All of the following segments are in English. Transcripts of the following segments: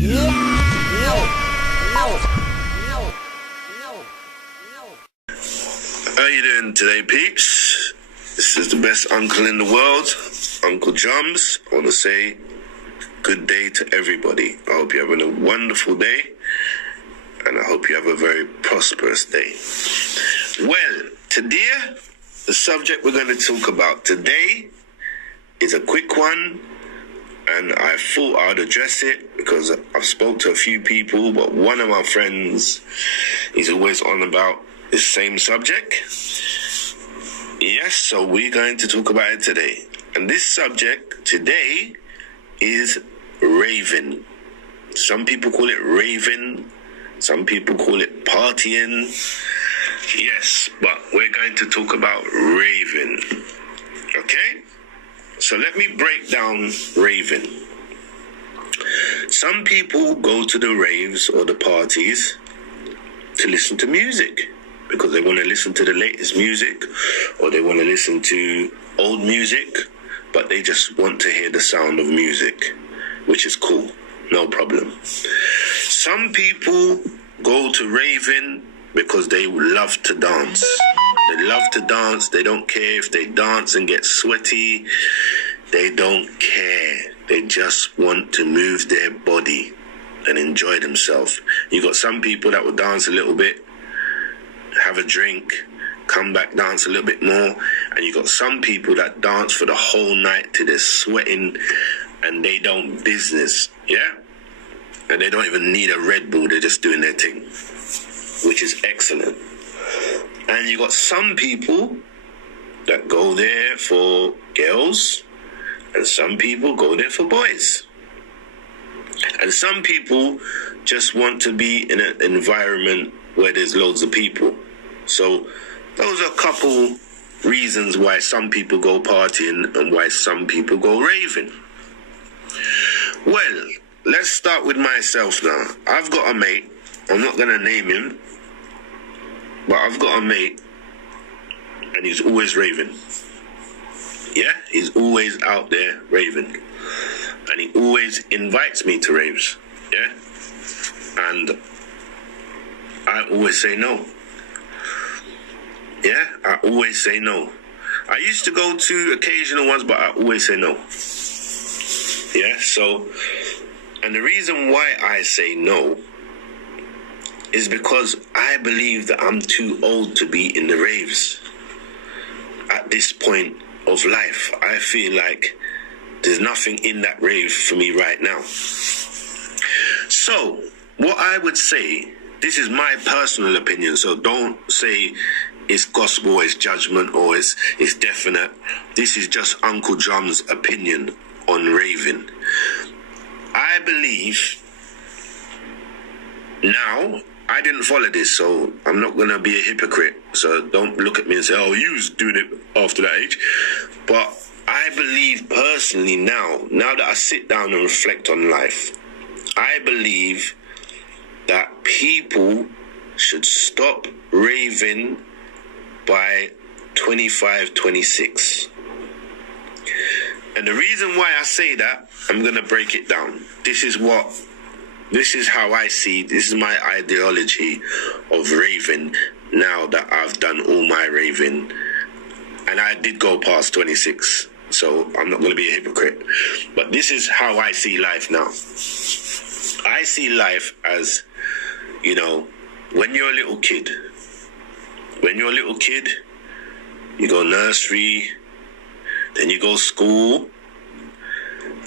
How you doing today, peeps? This is the best uncle in the world, Uncle Drumz. I want to say good day to everybody. I hope you're having a wonderful day, and I hope you have a very prosperous day. Well, today, the subject we're going to talk about today is a quick one, and I thought I'd address it because I've spoke to a few people, but one of my friends is always on about this same subject. Yes, so we're going to talk about it today. And this subject today is raving. Some people call it raving. Some people call it partying. Yes, but we're going to talk about raving. Okay? So let me break down raving. Some people go to the raves or the parties to listen to music, because they want to listen to the latest music, or they want to listen to old music, but they just want to hear the sound of music, which is cool, no problem. Some people go to raving because they love to dance. They love to dance. They don't care if they dance and get sweaty. They don't care. They just want to move their body and enjoy themselves. You got some people that will dance a little bit, have a drink, come back, dance a little bit more, and you got some people that dance for the whole night till they're sweating and they don't business, yeah? And they don't even need a Red Bull, they're just doing their thing, which is excellent. And you got some people that go there for girls, and some people go there for boys. And some people just want to be in an environment where there's loads of people. So those are a couple reasons why some people go partying and why some people go raving. Well, let's start with myself now. I've got a mate, I'm not going to name him, but I've got a mate and he's always raving. Yeah, he's always out there raving. And he always invites me to raves. Yeah? And I always say no. Yeah, I always say no. I used to go to occasional ones, but I always say no. Yeah, so, and the reason why I say no is because I believe that I'm too old to be in the raves. At this point of life, I feel like there's nothing in that rave for me right now. So, what I would say, this is my personal opinion, so don't say it's gospel, it's judgment, or it's definite. This is just Uncle Drum's opinion on raving. I believe now, I didn't follow this, so I'm not going to be a hypocrite. So don't look at me and say, oh, you was doing it after that age. But I believe personally now that I sit down and reflect on life, I believe that people should stop raving by 25, 26. And the reason why I say that, I'm going to break it down. This is how I see, this is my ideology of raving now that I've done all my raving. And I did go past 26, so I'm not going to be a hypocrite. But this is how I see life now. I see life as, you know, when you're a little kid, you go nursery, then you go school,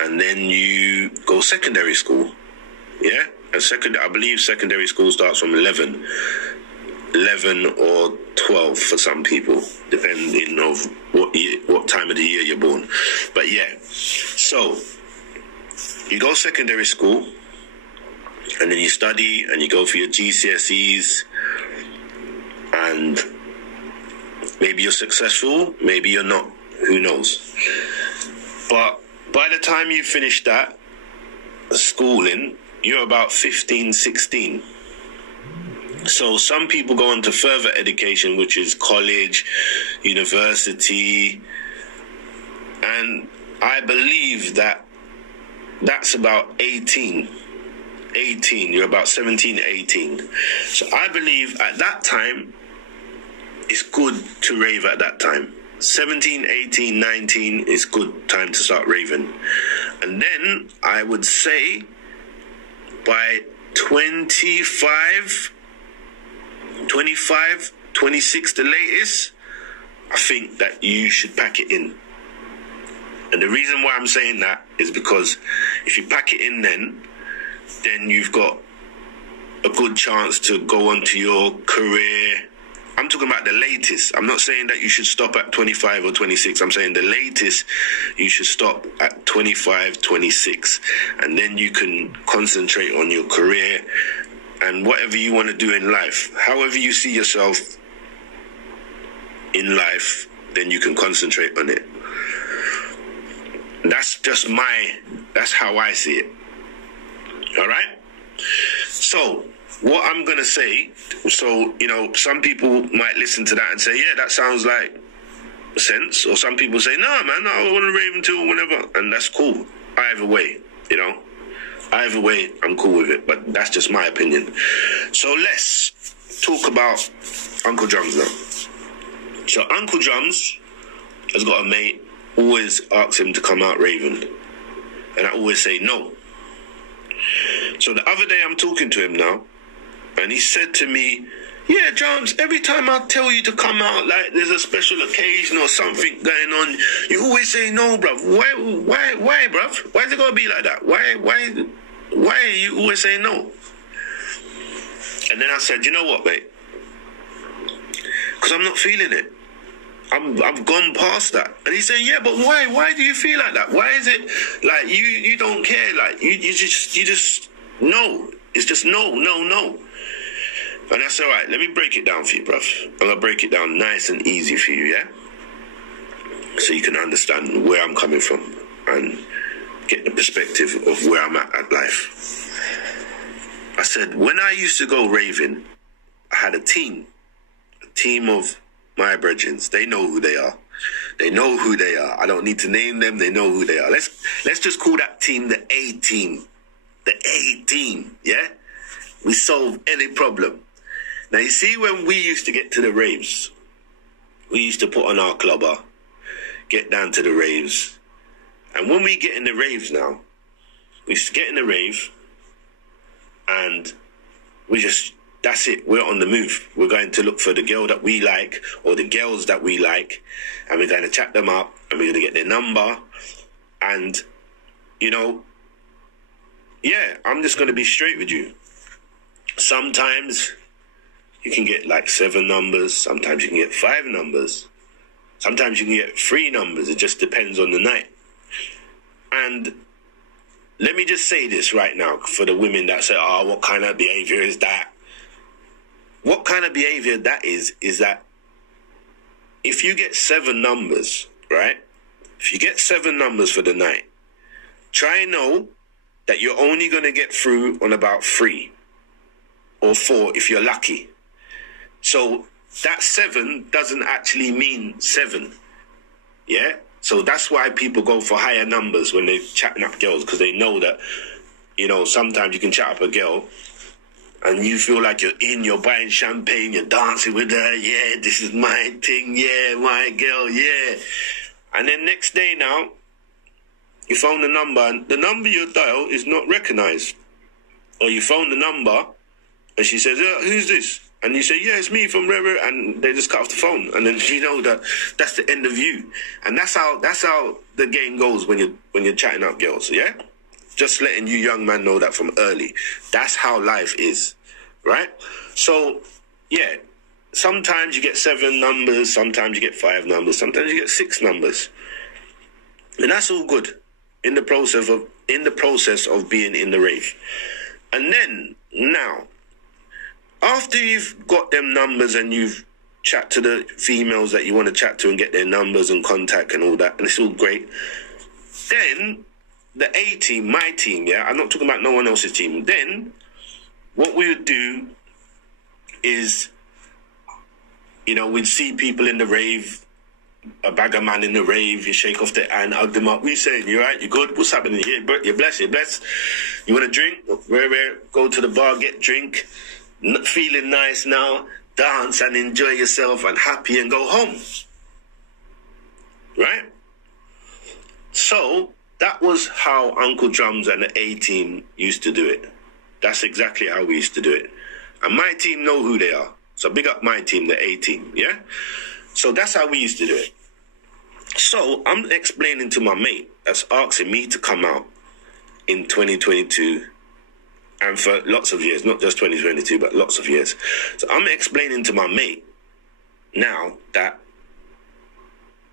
and then you go secondary school. Yeah? And I believe secondary school starts from 11 or 12 for some people, depending on what time of the year you're born. But yeah, so you go secondary school, and then you study, and you go for your GCSEs, and maybe you're successful, maybe you're not, who knows. But by the time you finish that schooling, you're about 15, 16. So some people go on to further education, which is college, university, and I believe that that's about 18. 18. You're about 17, 18. So I believe at that time, it's good to rave at that time. 17, 18, 19 is good time to start raving. And then I would say by 25, 26 the latest, I think that you should pack it in. And the reason why I'm saying that is because if you pack it in then you've got a good chance to go on to your career. I'm talking about the latest. I'm not saying that you should stop at 25 or 26. I'm saying the latest, you should stop at 25, 26. And then you can concentrate on your career and whatever you want to do in life. However you see yourself in life, then you can concentrate on it. That's how I see it. All right? So, what I'm going to say, some people might listen to that and say, yeah, that sounds like sense. Or some people say, no, man, I want to rave until whenever. And that's cool. Either way, Either way, I'm cool with it. But that's just my opinion. So, let's talk about Uncle Drumz now. So, Uncle Drumz has got a mate, always asks him to come out raving. And I always say no. So the other day I'm talking to him now, and he said to me, yeah, Drumz, every time I tell you to come out, like there's a special occasion or something going on, you always say no, bruv. Why, bruv? Why is it gotta be like that? Why you always say no? And then I said, you know what, mate? Because I'm not feeling it. I've gone past that. And he said, yeah, but why? Why do you feel like that? Why is it like you don't care? Like you just no. It's just no. And I said, all right, let me break it down for you, bruv. I'm gonna break it down nice and easy for you, yeah? So you can understand where I'm coming from and get the perspective of where I'm at life. I said, when I used to go raving, I had a team of my brethren. They know who they are. I don't need to name them. They know who they are. Let's just call that team the A team. The A team, yeah? We solve any problem. Now, you see, when we used to get to the raves, we used to put on our clubber, get down to the raves. And when we get in the raves now, we used to get in the rave and that's it. We're on the move. We're going to look for the girl that we like or the girls that we like, and we're going to chat them up and we're going to get their number. And, I'm just going to be straight with you. Sometimes you can get like 7 numbers. Sometimes you can get 5 numbers. Sometimes you can get 3 numbers. It just depends on the night. And let me just say this right now for the women that say, what kind of behavior is that? What kind of behavior that is that if you get 7 numbers, right? If you get 7 numbers for the night, try and know that you're only going to get through on about 3 or 4 if you're lucky. So that 7 doesn't actually mean 7. Yeah? So that's why people go for higher numbers when they're chatting up girls, because they know that, sometimes you can chat up a girl and you feel like you're buying champagne, you're dancing with her, yeah, this is my thing, yeah, my girl, yeah. And then next day now, you phone the number and the number you dial is not recognized. Or you phone the number and she says, who's this? And you say, yeah, it's me from River, and they just cut off the phone. And then you know that that's the end of you. And that's how the game goes when you're chatting up girls, yeah? Just letting you young man know that from early. That's how life is, right? So, yeah, sometimes you get 7 numbers, sometimes you get 5 numbers, sometimes you get 6 numbers. And that's all good in the process of being in the rave. And then, now, after you've got them numbers and you've chat to the females that you want to chat to and get their numbers and contact and all that, and it's all great, then the A team, my team, yeah, I'm not talking about no one else's team. Then what we would do is, we'd see people in the rave a bag of man in the rave, you shake off their hand, hug them up. What you saying? You right? You good? What's happening here? You're blessed, you're blessed. You want a drink? Where? Go to the bar, get drink. Feeling nice now. Dance and enjoy yourself and happy and go home. Right? So, that was how Uncle Drumz and the A-Team used to do it. That's exactly how we used to do it. And my team know who they are. So big up my team, the A-Team, yeah? So that's how we used to do it. So I'm explaining to my mate that's asking me to come out in 2022 and for lots of years, not just 2022, but lots of years. So I'm explaining to my mate now that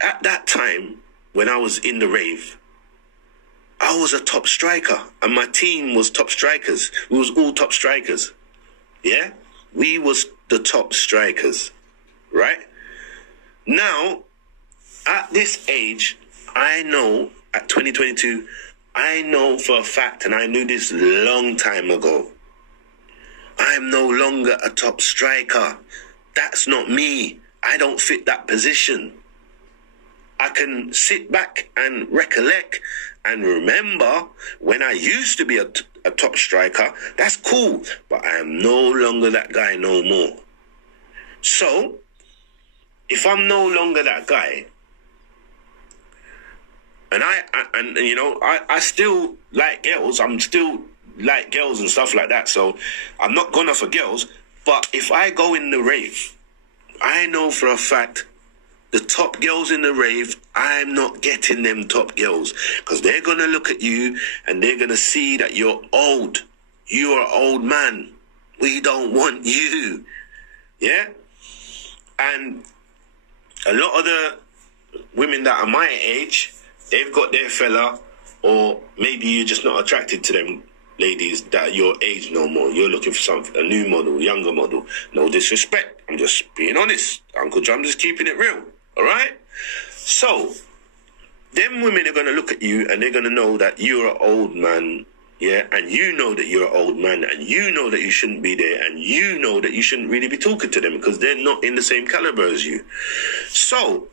at that time when I was in the rave, I was a top striker and my team was top strikers. We was all top strikers. Yeah? We was the top strikers. Right? Now, at this age, I know, at 2022, I know for a fact, and I knew this long time ago, I'm no longer a top striker. That's not me. I don't fit that position. I can sit back and recollect and remember when I used to be a top striker. That's cool, but I am no longer that guy no more. So, if I'm no longer that guy, and I still like girls, I'm still like girls and stuff like that, so I'm not gonna for girls, but if I go in the rave, I know for a fact the top girls in the rave, I'm not getting them top girls because they're going to look at you and they're going to see that you're old. You're an old man. We don't want you. Yeah? And a lot of the women that are my age, they've got their fella, or maybe you're just not attracted to them ladies that are your age no more. You're looking for a new model, younger model. No disrespect. I'm just being honest. Uncle Drumz is keeping it real. All right? So, them women are going to look at you and they're going to know that you're an old man, yeah? And you know that you're an old man and you know that you shouldn't be there and you know that you shouldn't really be talking to them because they're not in the same caliber as you. So,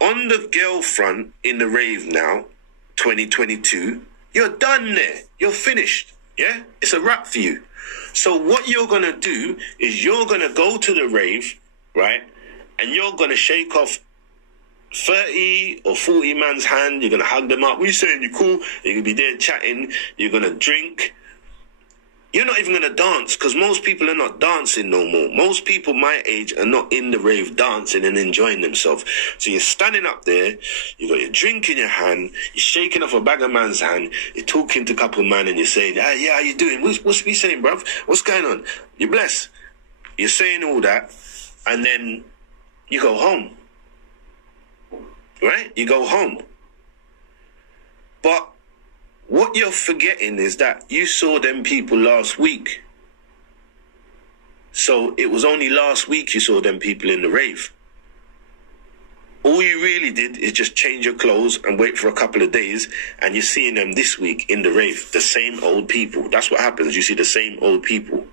on the girl front in the rave now, 2022, you're done there. You're finished, yeah? It's a wrap for you. So what you're going to do is you're going to go to the rave, right? And you're going to shake off 30 or 40 man's hand. You're going to hug them up. What are you saying? You cool? You're going to be there chatting. You're going to drink. You're not even going to dance because most people are not dancing no more. Most people my age are not in the rave dancing and enjoying themselves. So you're standing up there. You got your drink in your hand. You're shaking off a bag of man's hand. You're talking to a couple of man and you're saying, yeah, how you doing? What's we saying, bruv? What's going on? You're blessed. You're saying all that. And then you go home, right? You go home. But what you're forgetting is that you saw them people last week. So it was only last week you saw them people in the rave. All you really did is just change your clothes and wait for a couple of days and you're seeing them this week in the rave. The same old people. That's what happens. You see the same old people.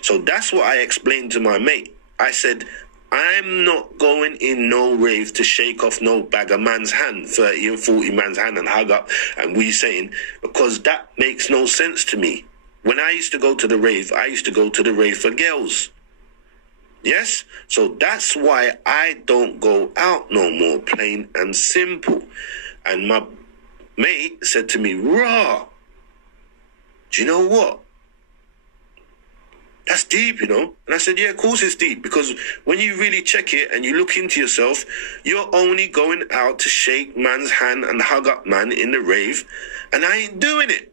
So that's what I explained to my mate. I said, I'm not going in no rave to shake off no bag of man's hand, 30 and 40 man's hand and hug up and we saying, because that makes no sense to me. When I used to go to the rave, I used to go to the rave for girls. Yes? So that's why I don't go out no more, plain and simple. And my mate said to me, "Raw, do you know what? That's deep, you know." And I said, yeah, of course it's deep, because when you really check it and you look into yourself, you're only going out to shake man's hand and hug up man in the rave, and I ain't doing it.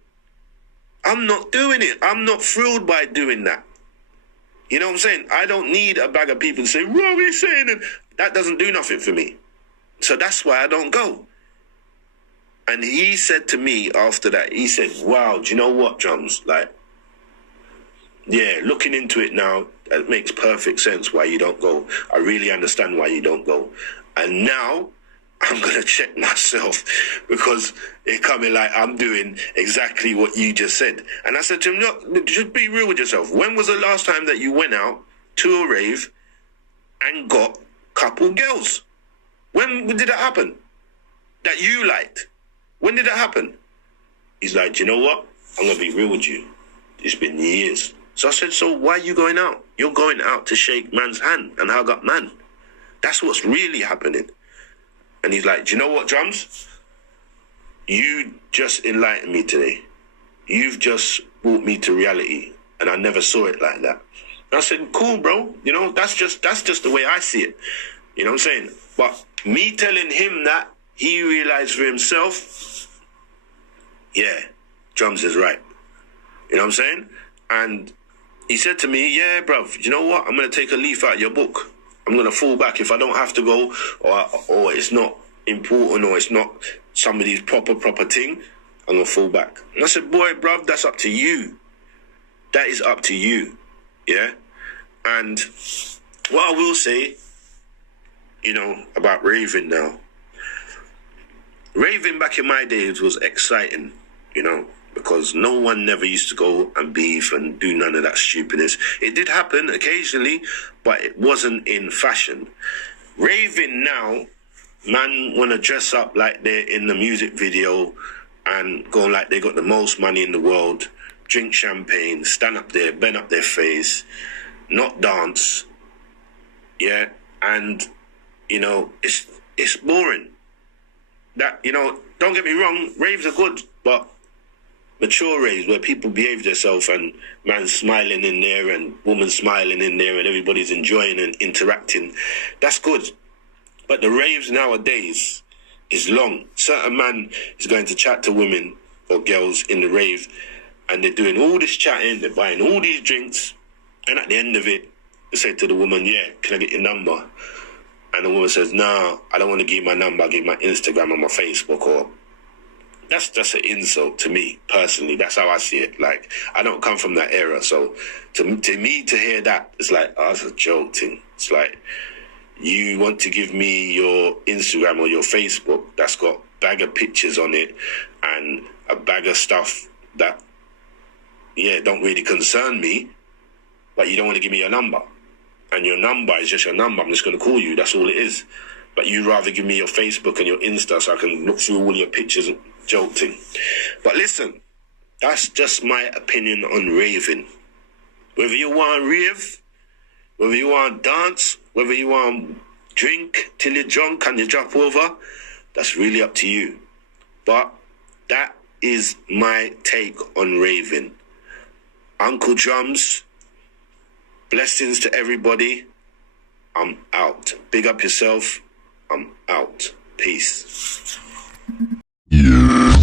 I'm not doing it. I'm not thrilled by doing that. You know what I'm saying? I don't need a bag of people to say, "What are we saying?" And that doesn't do nothing for me. So that's why I don't go. And he said to me after that, he said, "Wow, do you know what, Drumz? Like, yeah, looking into it now, it makes perfect sense why you don't go. I really understand why you don't go. And now I'm going to check myself because it's coming like I'm doing exactly what you just said." And I said to him, "Look, just be real with yourself. When was the last time that you went out to a rave and got couple girls. When did that happen? That you liked? When did that happen? He's like, do you know what? I'm going to be real with you. It's been years. So I said, so why are you going out? You're going out to shake man's hand and hug up man. That's what's really happening. And he's like, do you know what, Drumz? You just enlightened me today. You've just brought me to reality. And I never saw it like that. And I said, cool, bro. You know, that's just the way I see it. You know what I'm saying? But me telling him that, he realized for himself, yeah, Drumz is right. You know what I'm saying? And he said to me, yeah, bruv, you know what? I'm going to take a leaf out of your book. I'm going to fall back if I don't have to go, or it's not important, or it's not somebody's proper thing. I'm going to fall back. And I said, boy, bruv, that's up to you. That is up to you. Yeah? And what I will say, you know, about raving now. Raving back in my days was exciting, you know, because no one never used to go and beef and do none of that stupidness. It did happen occasionally, but it wasn't in fashion. Raving now, man want to dress up like they're in the music video and go like they got the most money in the world, drink champagne, stand up there, bend up their face, not dance, yeah, and, you know, it's boring. That, you know, don't get me wrong, raves are good, but mature raves where people behave themselves and man's smiling in there and woman smiling in there and everybody's enjoying and interacting, that's good. But the raves nowadays is long. Certain man is going to chat to women or girls in the rave and they're doing all this chatting, they're buying all these drinks, and at the end of it, they say to the woman, yeah, can I get your number? And the woman says, no, I don't want to give my number, I'll give my Instagram or my Facebook. Or that's just an insult to me, personally. That's how I see it. Like, I don't come from that era. So to me, to hear that, it's like, oh, that's a joke thing. It's like, you want to give me your Instagram or your Facebook that's got a bag of pictures on it and a bag of stuff that, yeah, don't really concern me, but you don't want to give me your number. And your number is just your number. I'm just going to call you. That's all it is. But you'd rather give me your Facebook and your Insta so I can look through all your pictures and joke thing. But listen, that's just my opinion on raving. Whether you want to rave, whether you want to dance, whether you want to drink till you're drunk and you drop over, that's really up to you. But that is my take on raving. Uncle Drumz, blessings to everybody. I'm out. Big up yourself. I'm out. Peace. Yeah.